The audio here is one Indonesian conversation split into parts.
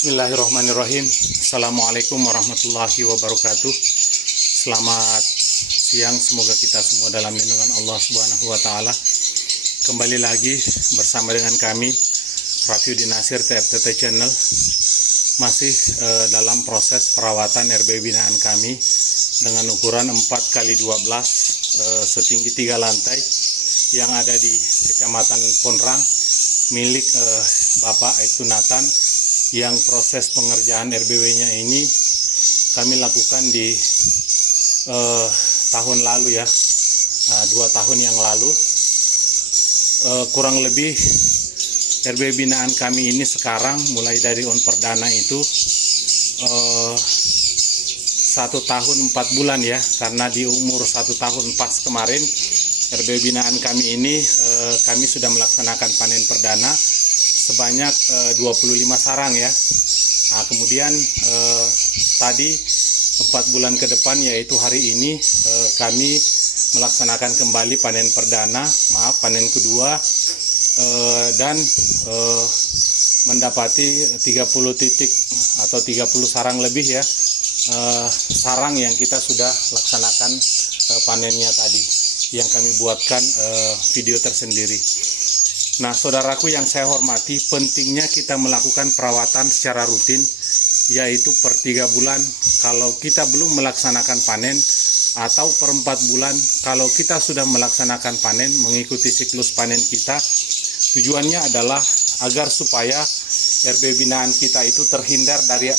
Bismillahirrahmanirrahim. Assalamualaikum warahmatullahi wabarakatuh. Selamat siang, semoga kita semua dalam lindungan Allah Subhanahu wa taala. Kembali lagi bersama dengan kami Raffiuddin Nasir TFTT Channel. Masih dalam proses perawatan RB binaan kami dengan ukuran 4x12 setinggi 3 lantai yang ada di Kecamatan Ponrang milik Bapak Aibtu Nathan, yang proses pengerjaan RBW-nya ini kami lakukan di tahun lalu ya, 2 tahun yang lalu. Kurang lebih RBW binaan kami ini sekarang mulai dari on perdana itu 1 tahun 4 bulan ya, karena di umur 1 tahun pas kemarin RBW binaan kami ini kami sudah melaksanakan panen perdana sebanyak 25 sarang ya. Nah, kemudian tadi 4 bulan ke depan, yaitu hari ini kami melaksanakan kembali panen perdana, panen kedua, dan mendapati 30 titik atau 30 sarang lebih ya, sarang yang kita sudah laksanakan panennya tadi, yang kami buatkan video tersendiri. Nah, saudaraku yang saya hormati, pentingnya kita melakukan perawatan secara rutin, yaitu per 3 bulan kalau kita belum melaksanakan panen, atau per 4 bulan kalau kita sudah melaksanakan panen, mengikuti siklus panen kita. Tujuannya adalah agar supaya RB binaan kita itu terhindar dari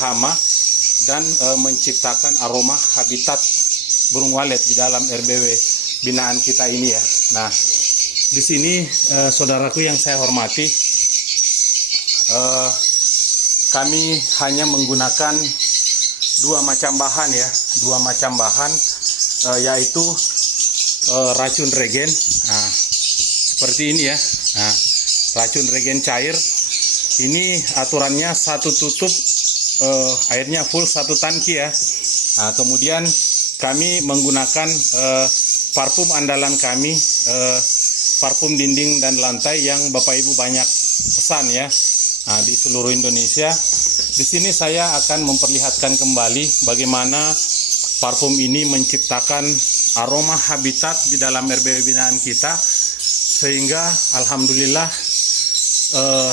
hama dan menciptakan aroma habitat burung walet di dalam RBW binaan kita ini ya. Nah, di sini saudaraku yang saya hormati, kami hanya menggunakan 2 macam bahan ya, 2 macam bahan, yaitu racun regen. Nah, seperti ini ya. Nah, racun regen cair ini aturannya 1 tutup, airnya full 1 tangki ya. Nah, kemudian kami menggunakan parfum andalan kami, parfum dinding dan lantai yang Bapak Ibu banyak pesan ya, di seluruh Indonesia. Di sini saya akan memperlihatkan kembali bagaimana parfum ini menciptakan aroma habitat di dalam RBW binaan kita, sehingga alhamdulillah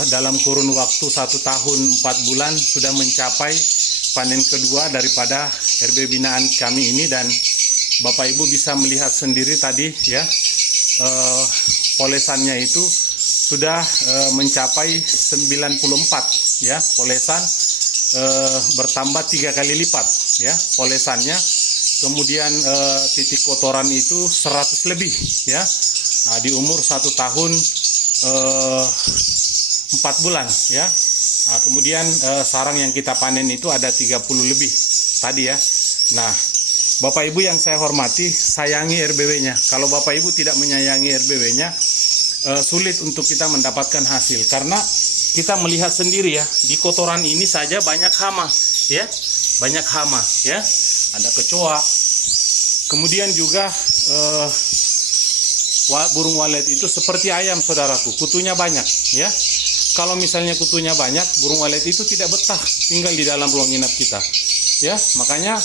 dalam kurun waktu 1 tahun 4 bulan sudah mencapai panen kedua daripada RBW binaan kami ini, dan Bapak Ibu bisa melihat sendiri tadi ya, polesannya itu sudah mencapai 94 ya, polesan bertambah 3 kali lipat ya polesannya. Kemudian titik kotoran itu 100 lebih ya. Nah, di umur 1 tahun 4 bulan ya. Nah, kemudian sarang yang kita panen itu ada 30 lebih tadi ya. Nah, Bapak Ibu yang saya hormati, sayangi RBW-nya. Kalau Bapak Ibu tidak menyayangi RBW-nya, sulit untuk kita mendapatkan hasil. Karena kita melihat sendiri ya, di kotoran ini saja banyak hama ya, banyak hama ya. Ada kecoa. Kemudian juga burung walet itu seperti ayam saudaraku, kutunya banyak ya. Kalau misalnya kutunya banyak, burung walet itu tidak betah tinggal di dalam ruang inap kita ya. Makanya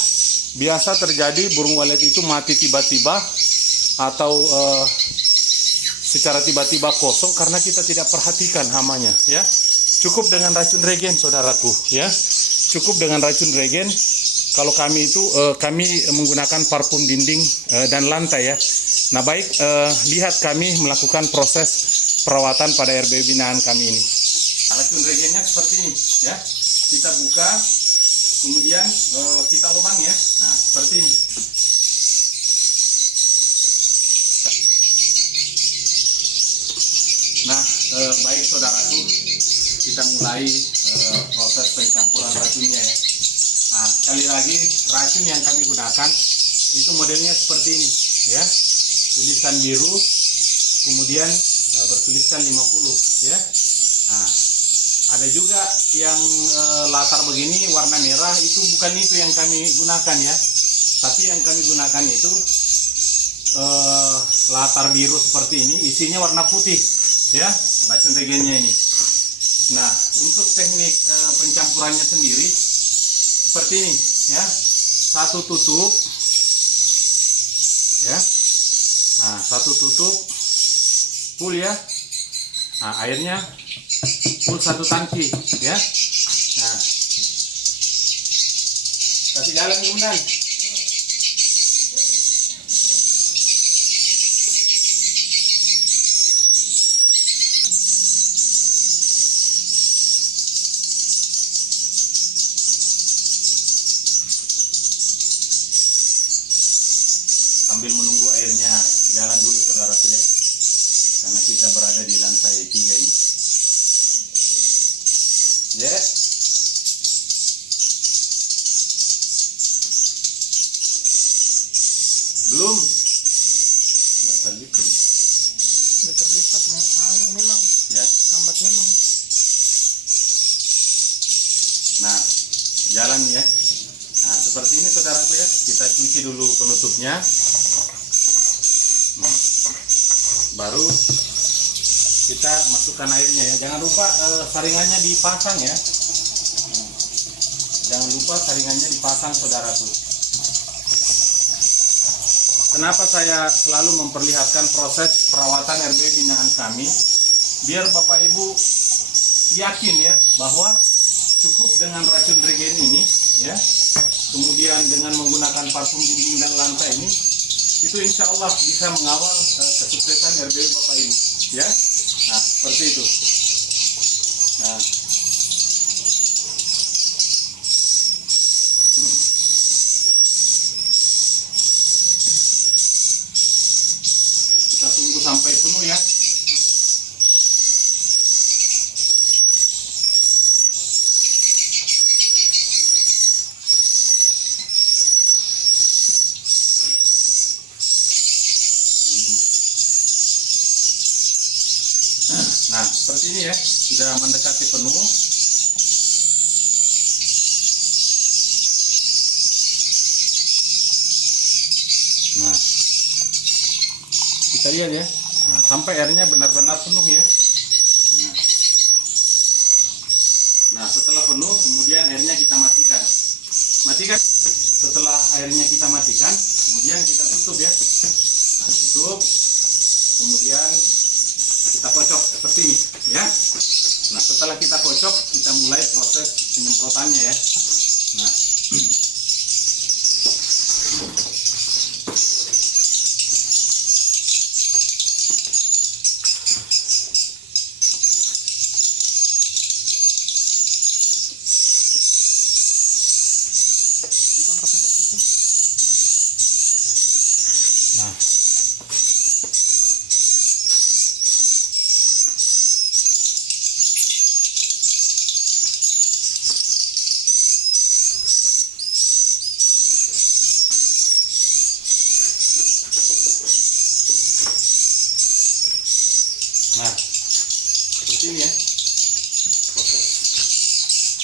biasa terjadi burung walet itu mati tiba-tiba atau secara tiba-tiba kosong karena kita tidak perhatikan hamanya ya. Cukup dengan racun regen saudaraku ya. Cukup dengan racun regen. Kalau kami itu kami menggunakan parfum dinding dan lantai ya. Nah, baik, lihat kami melakukan proses perawatan pada RBW binaan kami ini. Racun regennya seperti ini ya. Kita buka, kemudian kita lubang ya. Nah, seperti ini. Nah, baik saudaraku, kita mulai proses pencampuran racunnya ya. Nah, sekali lagi, racun yang kami gunakan itu modelnya seperti ini ya. Tulisan biru, kemudian bertuliskan 50 ya. Nah, ada juga yang latar begini warna merah, itu bukan itu yang kami gunakan ya. Tapi yang kami gunakan itu latar biru seperti ini, isinya warna putih ya, racun regennya ini. Nah, untuk teknik pencampurannya sendiri seperti ini ya. Satu tutup ya. Nah, satu tutup full ya. Nah, airnya full satu tangki ya. Nah, kasih jalan kemudian. Sambil menunggu airnya jalan dulu saudaraku ya, karena kita berada di lantai 3 ini ya. Belum nggak terlipat Udah terlipat memang ya. lambat memang. Nah, jalan ya. Nah, seperti ini saudaraku ya. Kita cuci dulu penutupnya. Nah, baru kita masukkan airnya ya. Jangan lupa saringannya dipasang ya. Nah, jangan lupa saringannya dipasang saudaraku. Kenapa saya selalu memperlihatkan proses perawatan RB binaan kami? Biar Bapak Ibu yakin ya bahwa cukup dengan racun regen ini ya, kemudian dengan menggunakan parfum dinding dan lantai ini, itu insya Allah bisa mengawal kesuksesan RBW Bapak Ibu ya. Nah, seperti itu. Nah, kita tunggu sampai penuh ya. Nah, seperti ini ya, sudah mendekati penuh. Nah, kita lihat ya. Nah, sampai airnya benar-benar penuh ya. Nah, setelah penuh, kemudian airnya kita matikan. Matikan. Setelah airnya kita matikan, kemudian kita tutup ya. Nah, tutup. Kemudian kita kocok seperti ini ya. Nah, setelah kita kocok, kita mulai proses penyemprotannya ya. Nah, Bukan kapan bersihnya. nah, nah, seperti ini ya proses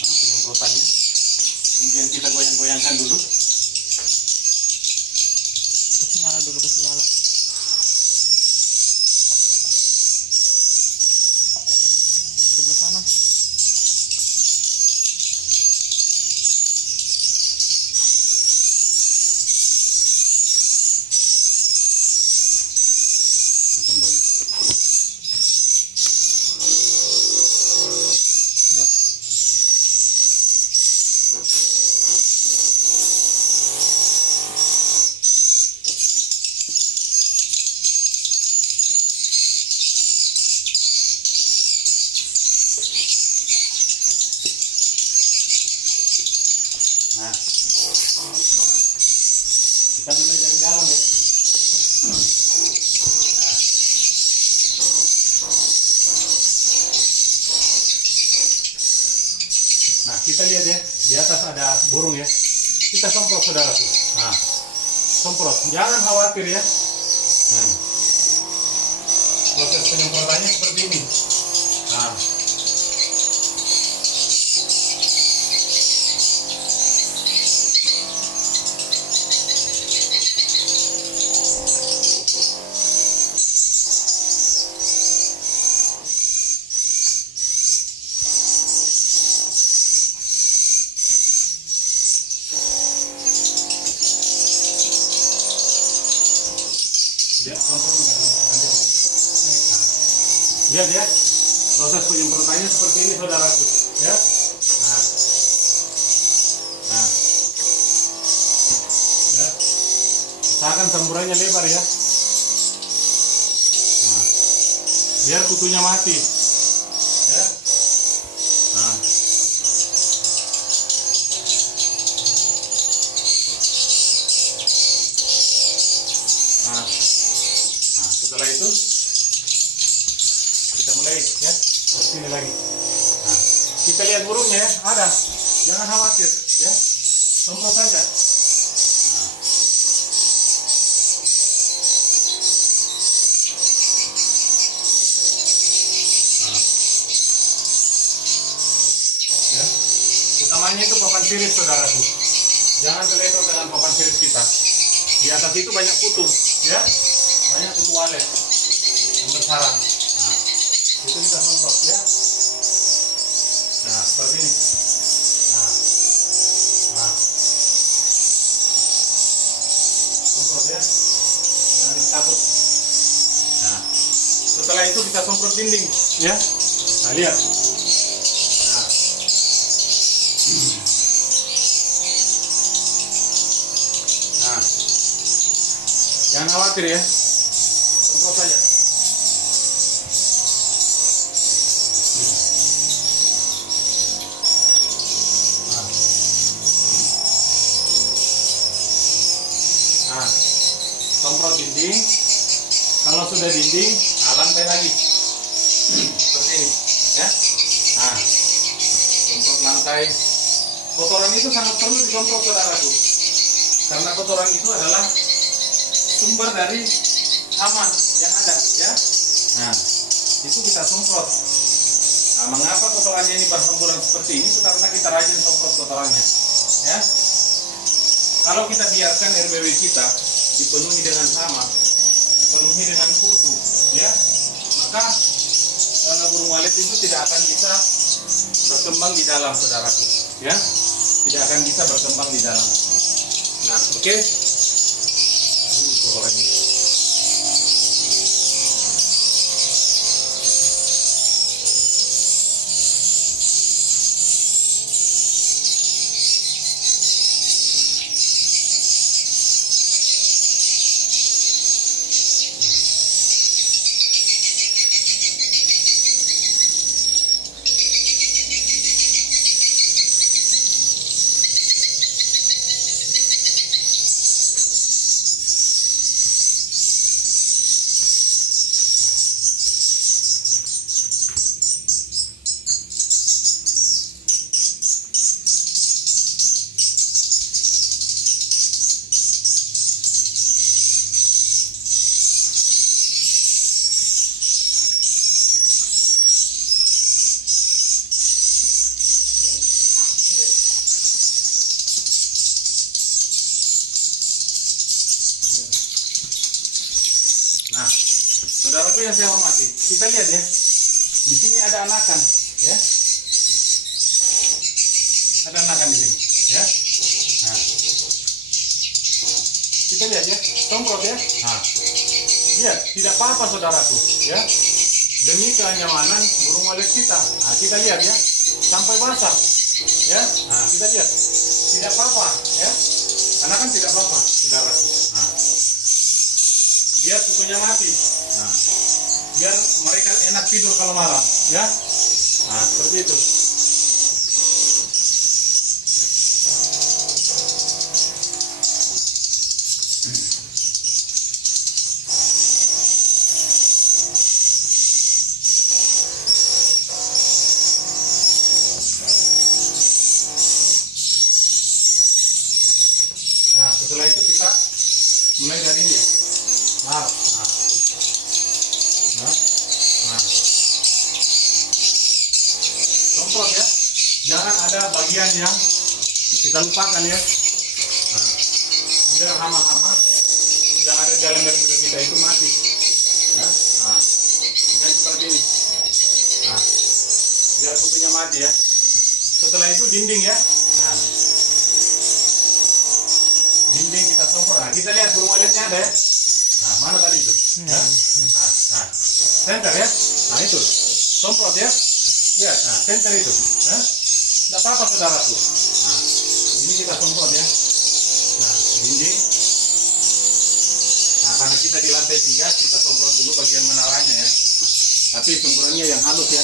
penyemprotannya. Kemudian kita goyang-goyangkan dulu. Kasih nyala dulu, kasih nyala. Sebelah sana. Kembali. Ya. Nah, kita mulai dari dalam ya. Nah, kita lihat ya, di atas ada burung ya. Kita semprot saudaraku. Nah, semprot. Jangan khawatir ya. Nah, proses penyemprotannya seperti ini. Nah, Lihat ya, proses penyemprotannya seperti ini saudaraku, ya. Nah, nah, ya. Usahakan semburannya lebar ya. Nah, biar kutunya mati, ya. Nah. Nah, setelah itu kita mulai ya, sini lagi. Nah, kita lihat burungnya ya, ada, jangan khawatir ya, semprot saja. Nah. Nah. Ya, utamanya itu papan sirip saudaraku, jangan terletot dengan papan sirip kita. Di atas itu banyak kutu, ya, banyak kutu walet yang bersarang. Nah, itu kita semprot ya. Nah, seperti ini. Nah, nah, semprot ya, jangan takut. Nah, setelah itu kita semprot dinding, ya. Nah, lihat. Nah, nah, jangan khawatir ya, semprot saja. Nah, semprot dinding. Kalau sudah dinding, lantai lagi seperti ini, ya. Nah, semprot lantai. Kotoran itu sangat perlu disemprot saudaraku, karena kotoran itu adalah sumber dari hama yang ada, ya. Nah, itu kita semprot. Nah, mengapa kotorannya ini berhamburan seperti ini? Itu karena kita rajin semprot kotorannya, ya. Kalau kita biarkan RBW kita dipenuhi dengan hama, dipenuhi dengan kutu, ya, maka burung walet itu tidak akan bisa berkembang di dalam, saudaraku, ya, tidak akan bisa berkembang di dalam. Nah, oke. Nah, saudaraku yang saya hormati, kita lihat ya, di sini ada anakan, ya, ada anakan di sini, ya. Nah, kita lihat ya, semprot ya. Nah, lihat, tidak apa-apa saudaraku, ya. Demi kenyamanan burung walet kita. Nah, kita lihat ya, sampai basah, ya. Nah, kita lihat, tidak apa-apa, ya. Anakan tidak apa-apa, saudaraku. Nah, biar kukunya mati. Nah, biar mereka enak tidur kalau malam, ya. Nah, seperti itu. Nah, setelah itu kita mulai dari ini ya. Nah, semprot ya, jangan ada bagian yang kita lupakan ya. Nah, biar hama-hama yang ada dalam RBW kita itu mati, ya. Nah, dan seperti ini. Nah, biar kutunya mati ya. Setelah itu dinding ya. Nah, dinding kita semprot. Nah, kita lihat burung waletnya ada ya. Nah, Nah, mana tadi itu? Ya? Nah, center ya. Nah itu, semprot ya. Lihat, nah center itu. Nah, tidak apa-apa saudaraku. Nah, ini kita semprot ya. Nah, dinding. Nah, karena kita di lantai 3, kita semprot dulu bagian menaranya ya. Tapi semprotannya yang halus ya.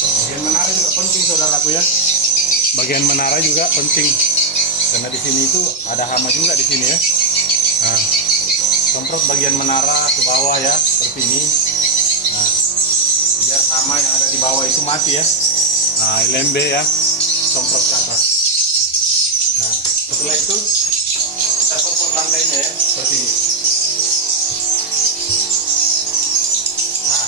Bagian menara juga penting saudaraku ya. Bagian menara juga penting. Karena di sini itu ada hama juga di sini ya. Nah, semprot bagian menara ke bawah ya, seperti ini. Nah, biar hama yang ada di bawah itu mati ya. Nah, lembe ya, semprot ke atas. Nah, setelah itu kita semprot lantainya ya, seperti ini. Nah,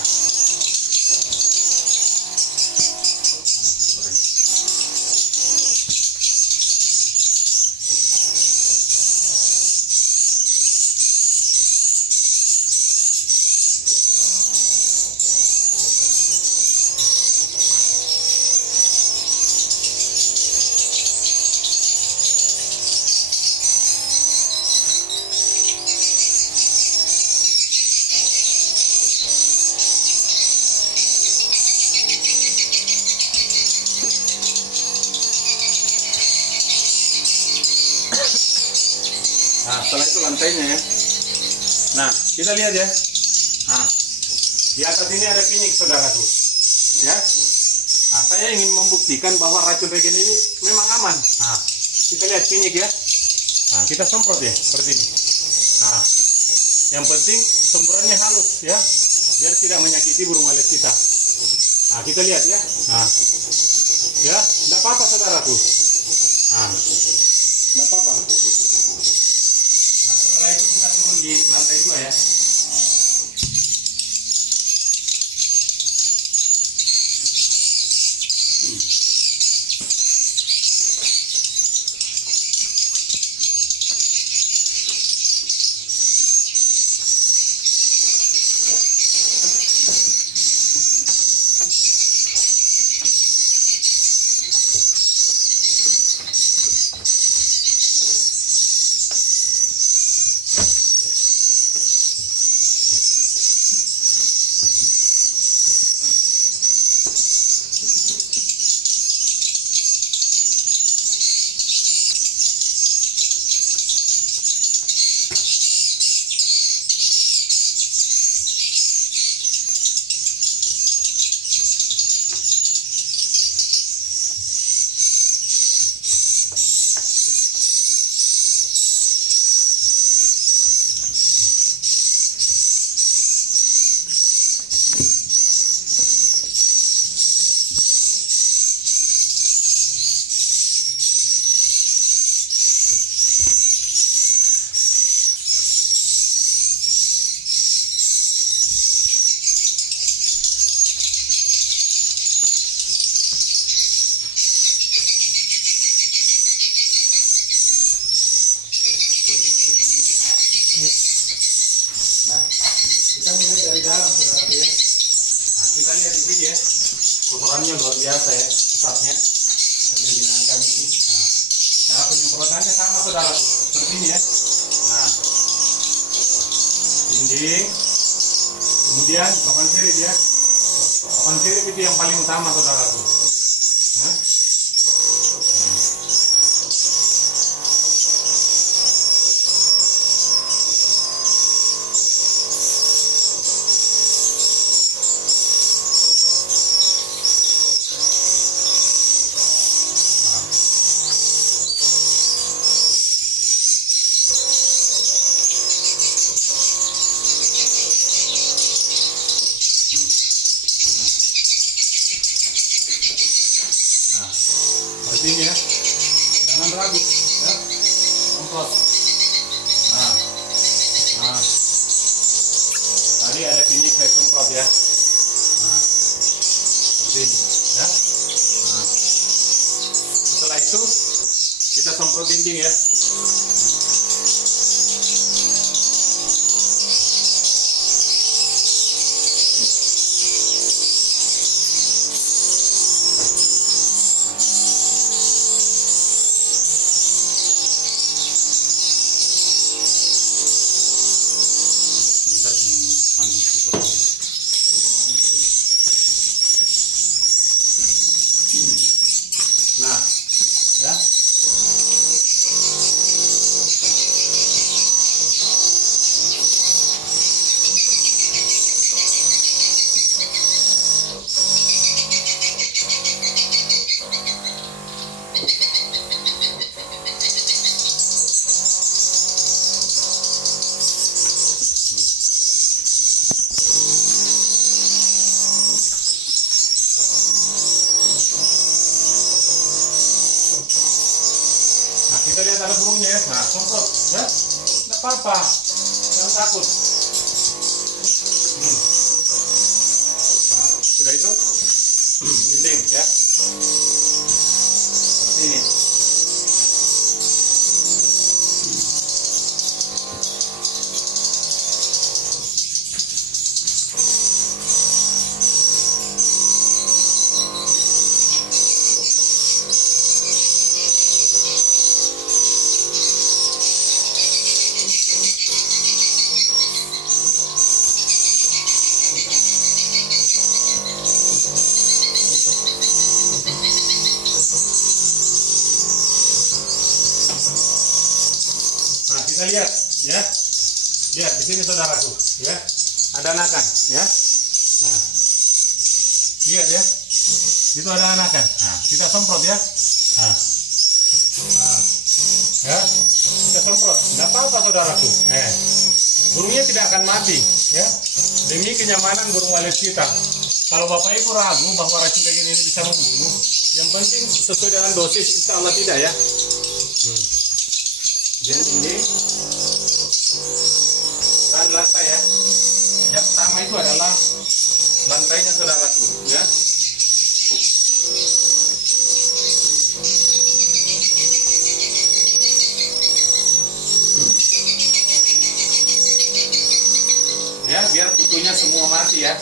nah, setelah itu lantainya ya. Nah, kita lihat ya. Nah, di atas ini ada pinik saudaraku. Ya. Nah, saya ingin membuktikan bahwa racun regen ini memang aman. Nah, kita lihat pinik ya. Nah, kita semprot ya, seperti ini. Nah, yang penting semprotannya halus ya, biar tidak menyakiti burung walet kita. Nah, kita lihat ya. Nah, ya, tidak apa-apa saudaraku. Nah, tidak apa-apa. Nah, setelah itu kita turun di lantai 2 ya. Nah, kita mulai dari dalam saudaraku ya. Nah, kita lihat di sini ya. Kotorannya luar biasa ya, pusatnya. Sambil dengan kami ini. Nah, cara penyemprotannya sama saudaraku, seperti ini ya. Nah, dinding, kemudian papan sirip ya. Papan sirip itu yang paling utama saudaraku. Nah, nah, seperti ini ya. Jangan ragu ya. Semprot. Nah, nah. Tadi ada pinik saya semprot ya. Nah, seperti ini ya. Nah, setelah itu kita semprot dinding ya. kita lihat ada burungnya ya. Nah, semprot ya. Tidak apa-apa. Jangan takut. Nah, sudah itu dinding ya. Ini. Nah, kita lihat ya. Lihat di sini saudaraku ya. Ada anakan ya. Nah. Lihat ya. Itu ada anakan. Nah, kita semprot ya. Nah. Nah. Ya. Kita semprot. Enggak apa-apa saudaraku. Burungnya tidak akan mati ya. Demi kenyamanan burung walet kita. Kalau Bapak Ibu ragu bahwa racun kayak ini bisa membunuh, yang penting sesuai dengan dosis, insya Allah tidak ya. Jadi ini dan lantai ya. Yang pertama itu adalah lantainya saudaraku ya. Ya, biar kutunya semua mati ya.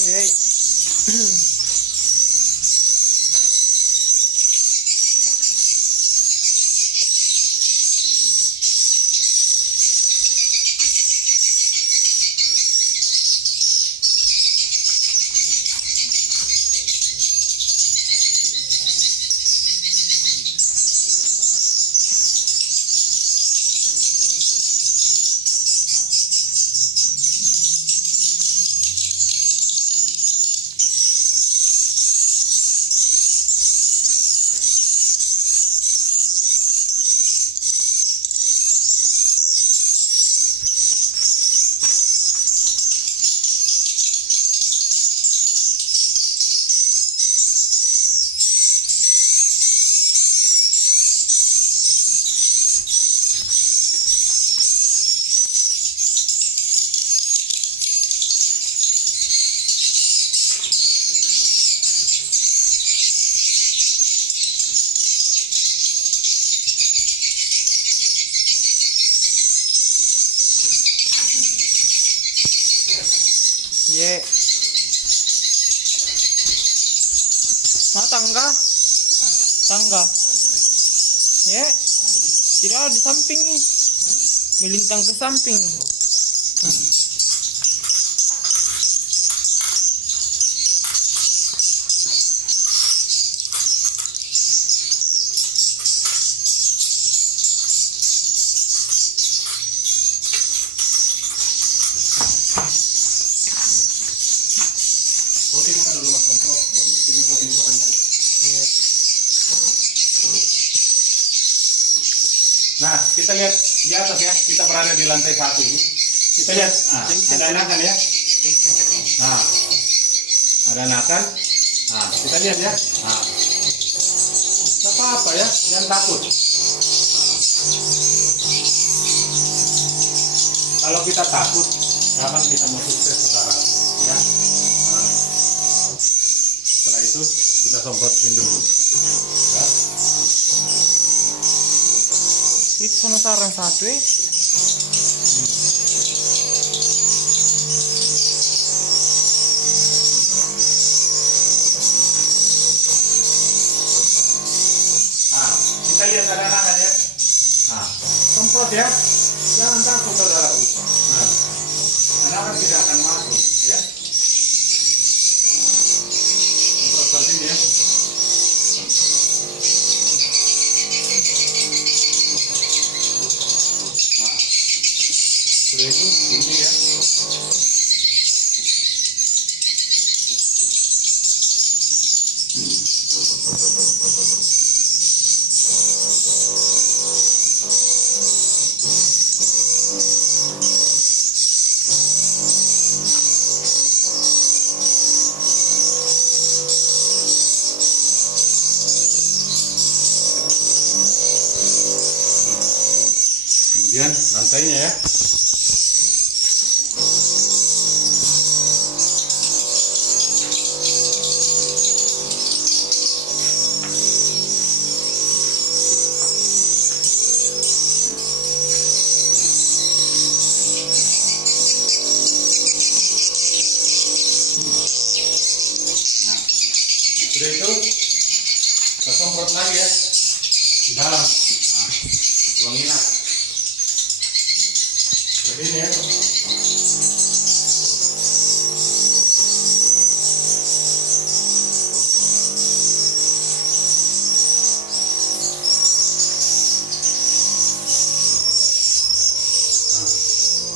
Yeay. Ye. Nah, tangga. Tangga. Ye. Tidak di samping nih. Melintang ke samping. Roti makan dulu mas kompro. Ini roti makan dulu. Ye. Nah, kita lihat di atas ya. Kita berada di lantai 1 ini. Kita lihat, ada anakan ya. Nah, ada anakan. Nah, kita lihat ya. Nah, nggak apa-apa ya, jangan takut. Nah, kalau kita takut, kapan kita mau sukses saudara? Ya. Nah, setelah itu kita semprotin dulu. Ya. Itu penasaran satu ya. Nah, kita lihat ada anakan ya. Nah, semprot ya. Jangan takut saudaraku. Nah, anakan tidak akan masuk ya. Sudah itu ini ya. Kemudian lantainya ya. Nah, sudah itu kita semprot lagi ya di dalam. Nah, tuangin lah. Seperti ini ya. Nah,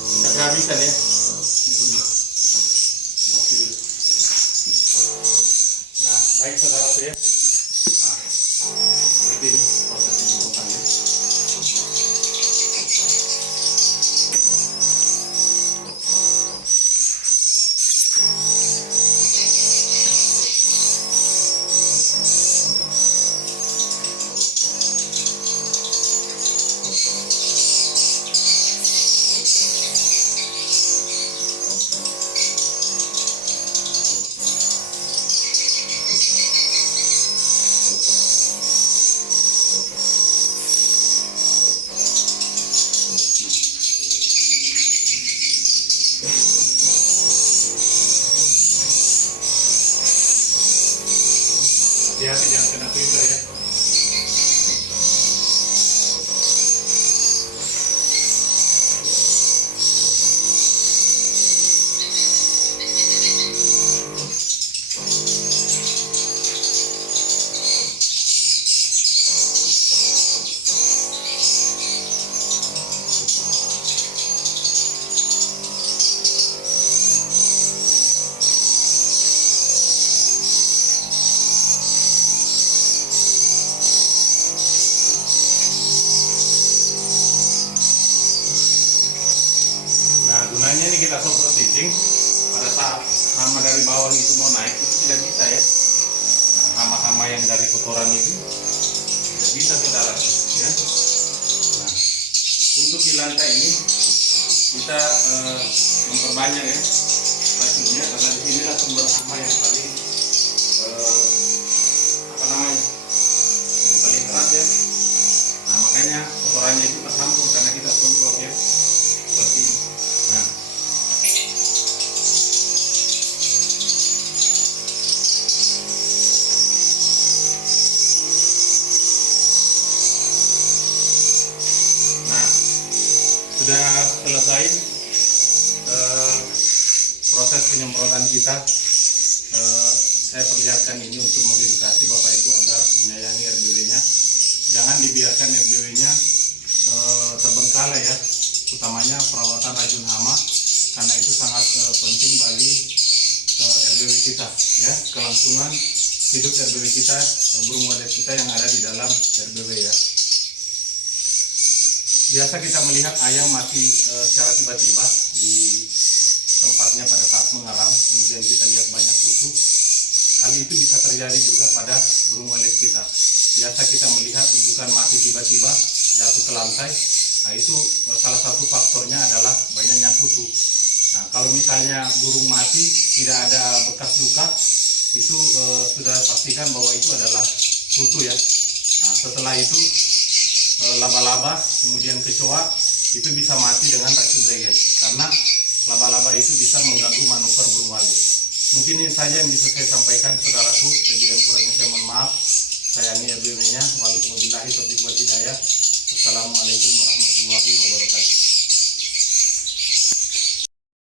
kita kehabisan ya. Ini dulu. Oke dulu. Nah, baik saudara ya. Nah, seperti ini proses penyemprotannya. Hati-hati jangan kena filter ya. Nah, gunanya ini kita semprot dinding pada saat hama dari bawah itu mau naik itu tidak bisa ya. Nah, hama-hama yang dari kotoran itu tidak bisa saudara ya. Nah, untuk di lantai ini kita memperbanyak ya racunnya karena di sinilah sumber hama yang paling apa namanya yang paling keras ya. Nah, makanya kotorannya itu terhampur karena kita semprot ya seperti ini. Nah, sudah selesai proses penyemprotan kita. Saya perlihatkan ini untuk mengedukasi Bapak Ibu agar menyayangi RBW-nya. Jangan dibiarkan RBW-nya terbengkalai ya, utamanya perawatan racun hama, karena itu sangat penting bagi RBW kita ya, kelangsungan hidup RBW kita, burung walet kita yang ada di dalam RBW ya. Biasa kita melihat ayam mati secara tiba-tiba di tempatnya pada saat mengaram, kemudian kita lihat banyak kutu. Hal itu bisa terjadi juga pada burung walet kita. Biasa kita melihat indukan mati tiba-tiba jatuh ke lantai. Nah, itu salah satu faktornya adalah banyaknya kutu. Nah, kalau misalnya burung mati tidak ada bekas luka, itu sudah pastikan bahwa itu adalah kutu ya. Nah, setelah itu laba-laba kemudian kecoa itu bisa mati dengan racun regen, karena laba-laba itu bisa mengganggu manuver burung walet. Mungkin ini saja yang bisa saya sampaikan saudaraku, lebih dan kurangnya saya mohon maaf. Sayangi RBW-nya. Wabillahi taufiq wal hidayah. Wassalamualaikum warahmatullahi wabarakatuh.